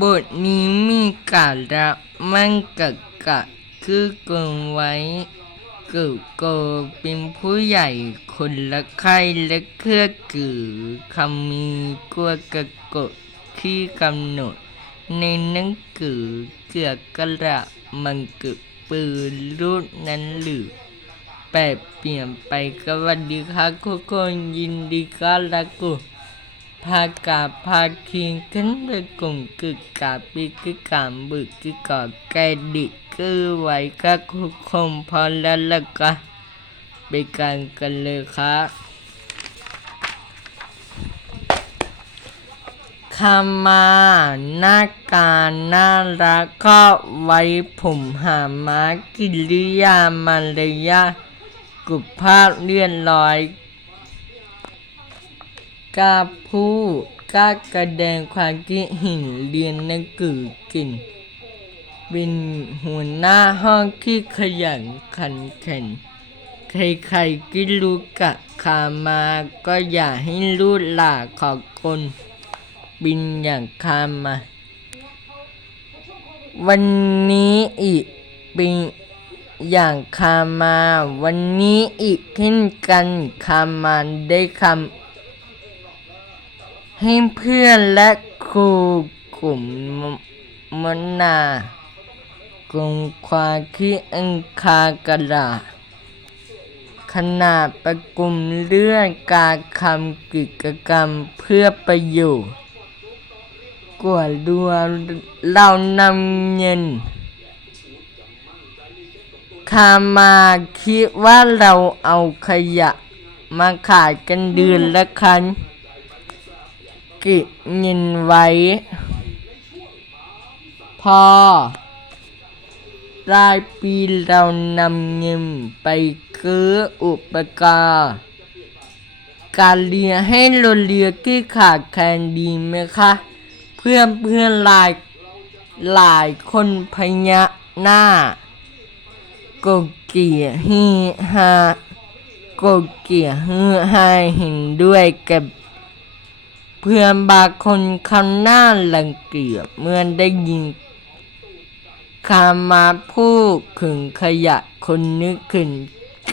บทนี้มีการละมั่งกะกะ คือกงไว้เกิดโกเป็นผู้ใหญ่คนละไข้และเครือกือคำมีกลัวกะกดที่กำหนด ในหนังสือเกี่ยวกับระมันกึกปืนรุ่นนั้นหรือแปลเปลี่ยนไปก็วัสดีค่ะทุกคนยินดีก้อนรับกู พากาพาคิงขึ้นไปกลุ่มกึกกาปีกึกกามบึกกึกกอแกดิคือไว้ก็ทุกคนพอแล้วล่ะก็ไปกันกันเลยครับคำมาหน้าการน่ารักก็ไว้ผมหามากิริยามารยากุภาพเรียนร้อย กล้าพูดกล้าแสดงความคิดเห็นเรียนหนังสือเกินเป็นหัวหน้าห้องที่ขยันขันแข็งใครๆที่รู้กะขามาก็อย่าให้รู้หลาขอบคนบินอย่างคามา วันนี้อีกเป็นอย่างคามา วันนี้อีกเช่นกันคามาได้คำ ให้เพื่อนและครูกลุ่มมนากลุ่มควาคิดอังคากระดาษขนาดประกุมเรื่องการทำกิจกรรมเพื่อประโยชน์กว่าดัวเรานำเงินคามาคิดว่าเราเอาขยะมาขายกันเดือนละครั้ง ก็บเงินไว้ พอรายปีเรานำเงินไปซื้ออุปกรณ์การเรียนให้โรงเรียนที่ขาดแคลนดีไหมคะ เพื่อนเพื่อนหลายหลายคนพยักหน้าก็เกียฮีฮาก็เกียฮือฮเห็นด้วยกับ เพื่อนบางคนคำหน้ารังเกียจเมื่อได้ยินคำมาพูดถึงขยะคนนึกขึ้น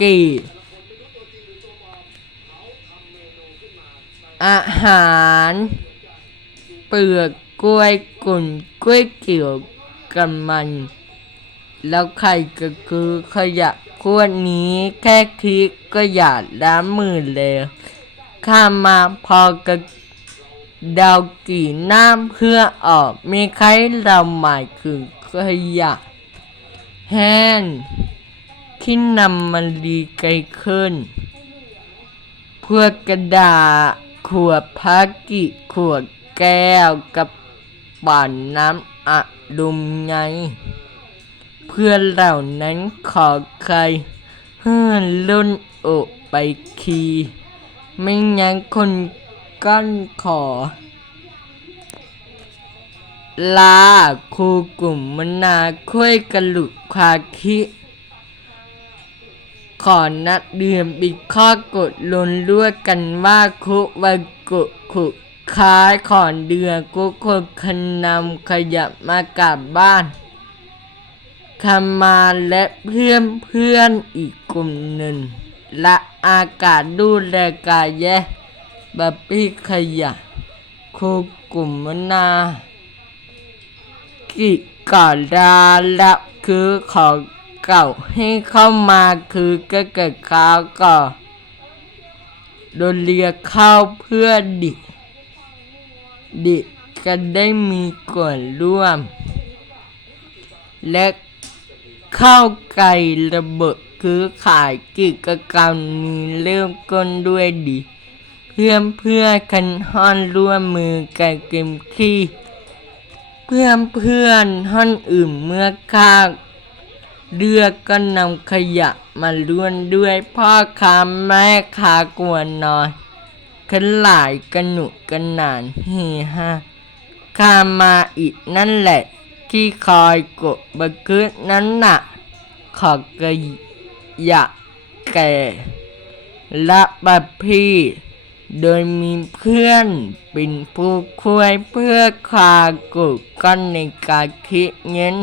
กี่อาหารเปลือกกล้วยกุ่นกล้วยเกี่ยวกันมัน แล้วใครก็คือขยะขวดนี้แค่คิดก็อยากล้างมือแล้วข้ามาพอกระ ดาวกี่น้ำเพื่อออกมีใครเราหมายถึงขยะ แห้งที่นำมันดีไกลขึ้น เพื่อกระดาษขวดพลาสติกขวดแก้วกับป่านน้ำอัดลมไง เพื่อเหล่านั้นขอใครเฮือลุ่นอกไปคี ไม่งั้นคน ก้อนขอ ลาครูกลุ่มมนาคุยกันหลุดควาคิ ขอนัดเดือนปิข้อกฎลนรั่วกันว่าคุวันกุขุค้ายขอนเดือนกุคนคันนำขยับมากลับบ้านคำมาและเพื่อนเพื่อนอีกกลุ่มหนึ่งและอากาศดูแลกายแย่ แบบพี่ขยะครูกลุ่มนากิกอดาและคือของเก่าให้เข้ามาคือก็เกิดข้าวก่อโดนเรียกเข้าเพื่อดิดิก็ได้มีก่วนร่วม และเข้าไก่ระเบิดคือขายกิจกรรมนี้เริ่มก้นด้วยดี พื่อนเพื่อกันห้อนร่วมมือกันเต็มที่ เพื่อนเพื่อนห้อนอื่นเมื่อข้าเรือก็นำขยะมาล้วนด้วยพ่อค้าแม่ค้ากวนนอนขันหลายกันหนุกันนานเฮฮาข้ามาอีกนั่นแหละ ที่คอยกดบักึดนั้นน่ะขอกระยะแก่และบัดพี่ โดยมีเพื่อนเป็นผู้ช่วยเพื่อคากุกันในการคิดเงิน